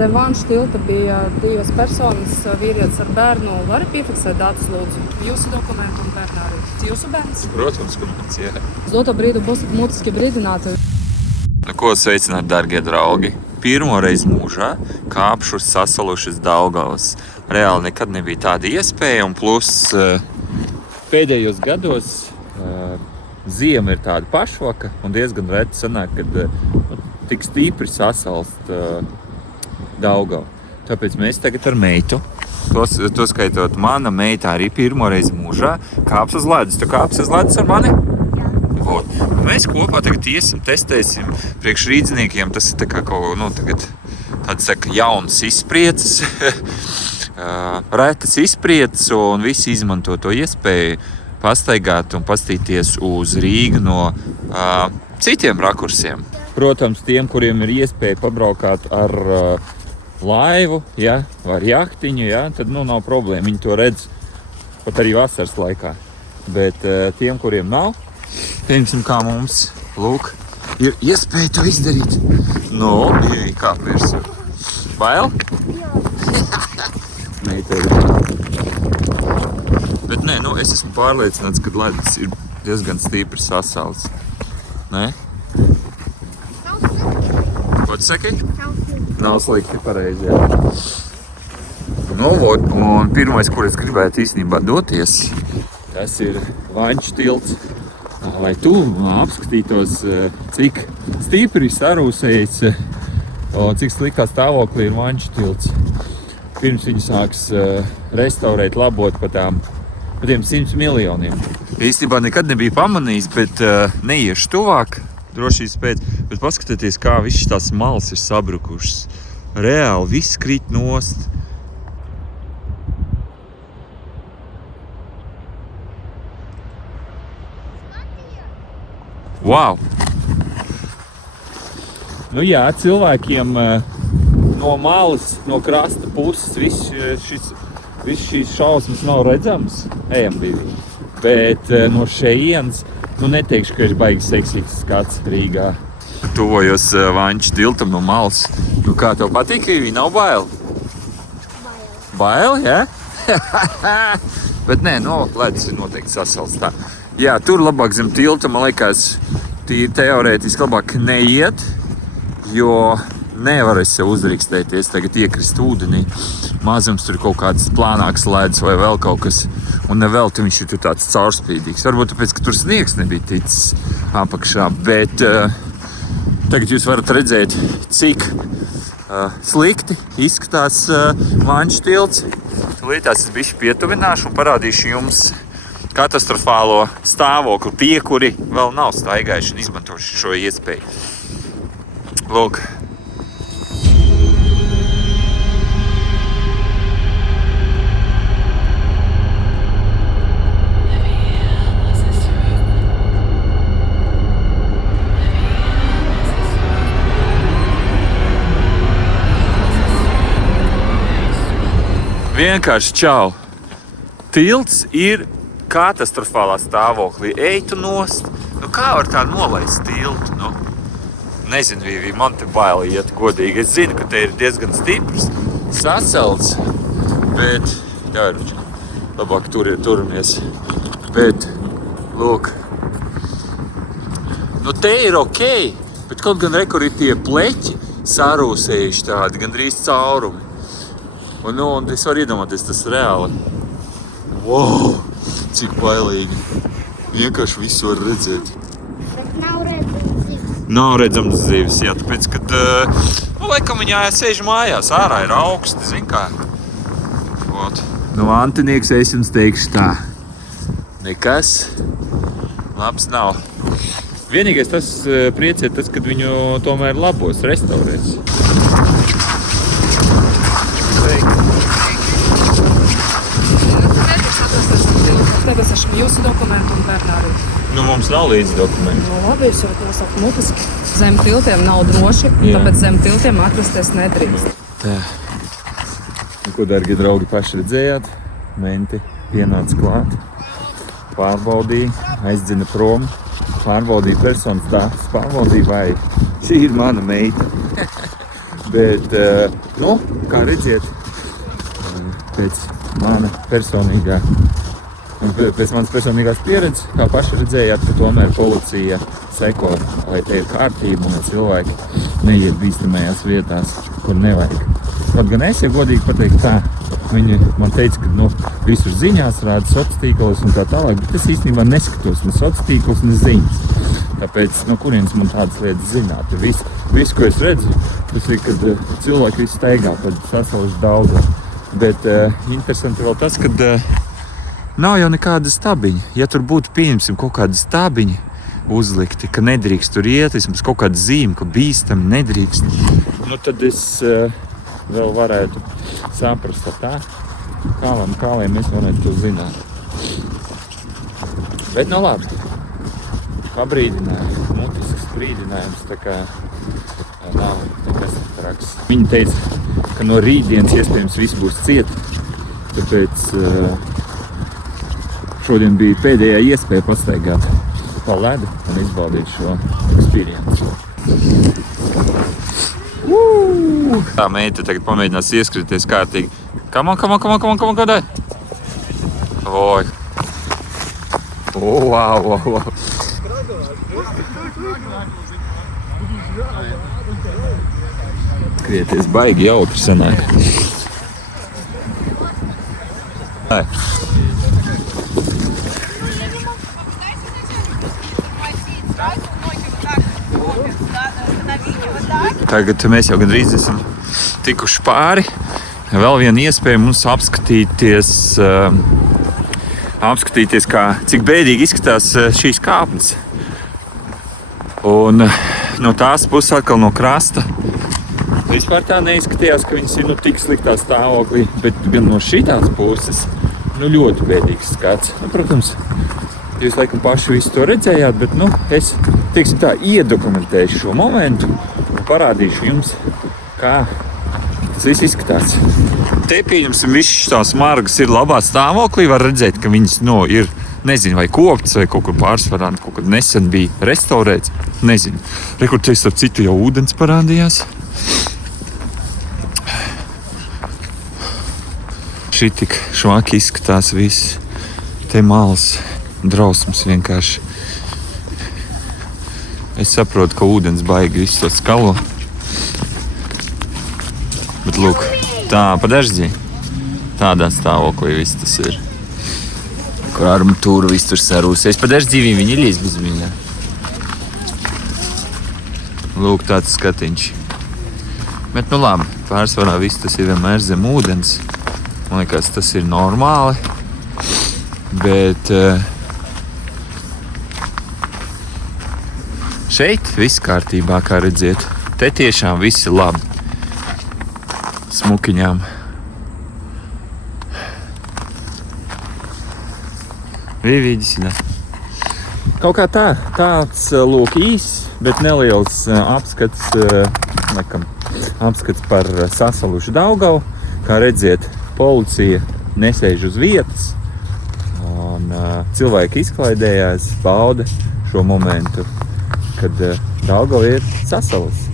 Zem Vanšu tilta bija 2 personas, vīrietis ar bērnu. Vari piefiksēt datus, lūdzu? Jūsu dokumentu un bērnu arī. Jūsu bērns? Protams, ka mans, jā. Uz doto brīdi būsiet mutiski brīdināti. Nu, ko sveicināt, dargie draugi? Pirmo reizi mūžā kāpšu uz sasalušas Daugavas. Reāli nekad nebija tāda iespēja, un plus pēdējos gados ziema ir tāda pašvaka, un diezgan reti sanāk, kad tik stipri sasalst Daugava. Tāpēc mēs tagad ar meitu, to skaitot mana meita arī pirmo reizi mūžā, kāps uz ledus. Tu kāps uz ledus ar mani? Jā. Vot. Mēs kopā tagad iesim, testēsim priekš rīdzniekiem. Tas ir tā kā kaut, tagad tāds saka, jauns izsprieces, retas izsprieces, un visi izmanto to iespēju pastaigāt un pastīties uz Rīgu no citiem rakursiem. Protams, tiem, kuriem ir iespēja pabraukāt ar laivu, ja, vai ar jahtiņu, ja, tad nav problēma. Viņi to redz pat arī vasaras laikā. Bet tiem, kuriem nav, piemēram, kā mums, lūk, ir iespēja to izdarīt. Kā virsū. Bail? Meita ir. Bet nē, es esmu pārliecināts, ka ledus ir diezgan stipri sasalts. Nē? Ko tu saki? Nav slikti, pareizi, jā. Un pirmais, kur es gribētu īstenībā doties, tas ir Vanšu tilts. Lai tu apskatītos, cik stipri sarūsējis, cik sliktā stāvoklī ir Vanšu tilts. Pirms viņi sāks restaurēt, labot pa tiem 100 miljoniem. Īstenībā nekad nebija pamanījis, bet neiešu tuvāk. Drošības pēc, bet paskatieties, kā viss tās malas ir sabrukušas. Reāli viss krīt nost. Wow! Jā, cilvēkiem no malas, no krasta puses viss šīs šausmas nav redzams. Ejam divi. Bet no šejienes neteikšu, ka ir baigi seksīgs skats Rīgā. Tuvojos Vanšu tiltam no malas. Kā tev patīk, Ivī? Nav bail? Bail, jā? Bet nē, ledus ir noteikti sasalts tā. Jā, tur labāk zem tilta, man liekas, tīri teorētiski labāk neiet, jo nevar es sev uzrikstēties, tagad iekrist ūdenī. Mazums tur kaut kāds plānāks ledus vai vēl kaut kas. Un nevelti viņš ir tur tāds caurspīdīgs. Varbūt tāpēc, ka tur sniegs nebija ticis apakšā. Bet tagad jūs varat redzēt, cik slikti izskatās Vanšu tilts. Tūlītās es bišķi pietuvināšu un parādīšu jums katastrofālo stāvokli. Tie, kuri vēl nav staigājuši un izmantojuši šo iespēju. Lūk. Vienkārši čau. Tilts ir katastrofālā stāvoklī. Ej tu nost. Kā var tā nolaist tiltu? Nezinu, Vīvi, man te bail iet godīgi. Es zinu, ka te ir diezgan stiprs sasalts, bet labāk turamies. Bet, lūk, te ir ok, bet kaut gan rekur ir tie pleķi sarūsējuši tādi, gandrīz caurumi. Un es varu iedomāties, tas reāli. Wow, cik bailīgi. Vienkārši visu var redzēt. Bet nav redzams zivis. Nav redzams zivis, jā, tāpēc, kad, laikam viņā sēž mājās, ārā ir augsti, zin kā. Antinieks, es jums teikšu tā. Nekas labs nav. Vienīgais tas priecē tas, kad viņu tomēr labos, restaurēs. Tagad esmu jūsu dokumentu un bērnu arī. Mums nav līdzi dokumenti. Labi, es jau to saku mutiski. Zem tiltiem nav droši, tāpēc zem tiltiem atrasties nedrīkst. Tā. Ko, dargie draugi, paši redzējāt? Menti pienāca klāt. Pārbaudīja, aizdzina prom. Pārbaudīja personas datus. Pārbaudīja, vai šī ir mana meita. Bet, nu, kā redziet, pēc manas personīgās pieredzes, kā paši redzējāt, ka tomēr policija seko, lai te ir kārtība un cilvēki neiet bīstamajās vietās, kur nevajag. Kaut gan es, ja godīgi pateikt tā, viņi man teica, ka visur ziņās rāda sociālos tīklos un tā tālāk, bet es īstenībā neskatos ne sociālos tīklos, ne ziņas. Tāpēc, no kurienes man tādas lietas zināt? Viss, ko es redzu, tas ir, kad cilvēki visi staigā, tad sasalauž daudz. Bet interesanti vēl tas, ka nav jau nekāda stabiņa. Ja tur būtu, pieņemsim, kaut kāda stabiņa uzlikti, ka nedrīkst tur iet, vismaz kaut kāda zīme, ka bīstami nedrīkst, tad es vēl varētu saprast tā, kā lai mēs varētu to zināt. Bet labi, pabrīdinājums, mutisks brīdinājums, tā kā nav nekas traks. Viņi teica, ka no rītdienas iespējams viss būs ciet, tāpēc šodien bija pēdējā iespēja pastaigāt pa ledu un izbaudīt šo experience. Tā meita tagad pamēģinās ieskrities kārtīgi. Come on, dai! Oi! Wow! Skrieties baigi jautri sanāk. Ai. Tagad mēs jau gandrīz esam tikuši pāri. Vēl viena iespēja mums apskatīties, cik bēdīgi izskatās šīs kāpnes. Un no tās puses atkal no krasta. Vispār tā neizskatījās, ka viņas ir tik sliktā stāvoklī, bet gan no šitās puses ļoti bēdīgs skats. Protams, jūs laikam paši visu to redzējāt, bet es iedokumentēšu šo momentu un parādīšu jums, kā tas viss izskatās. Te pieņemsim, visas tās margas ir labā stāvoklī, var redzēt, ka viņas ir, nezinu, vai koptas, vai kaut kur pārsvarā, kaut kad nesen bija restaurēts, nezinu. Re, kur te starp citu jau ūdens parādījās. Šī tik švaki izskatās viss, te malas drausmas vienkārši. Es saprotu, ka ūdens baigi visu to skalo. Bet lūk, tā padažģī. Tādā stāvoklī viss tas ir. Kur armatūra viss tur sarūsies. Padažģī viņi ir bez viņa. Lūk, tāds skatiņš. Bet labi, pārsvarā viss tas ir vienmēr zem ūdens. Man liekas, tas ir normāli. Bet šeit viss kārtībā, kā redziet. Te tiešām viss ir labi. Smukiņām. Vīvīģis, ne? Kaut kā tāds lūk īss, bet neliels apskats par sasalušu Daugavu. Kā redziet, policija nesēž uz vietas. Un cilvēki izklaidējās, bauda šo momentu, kad Daugava ir sasalusi.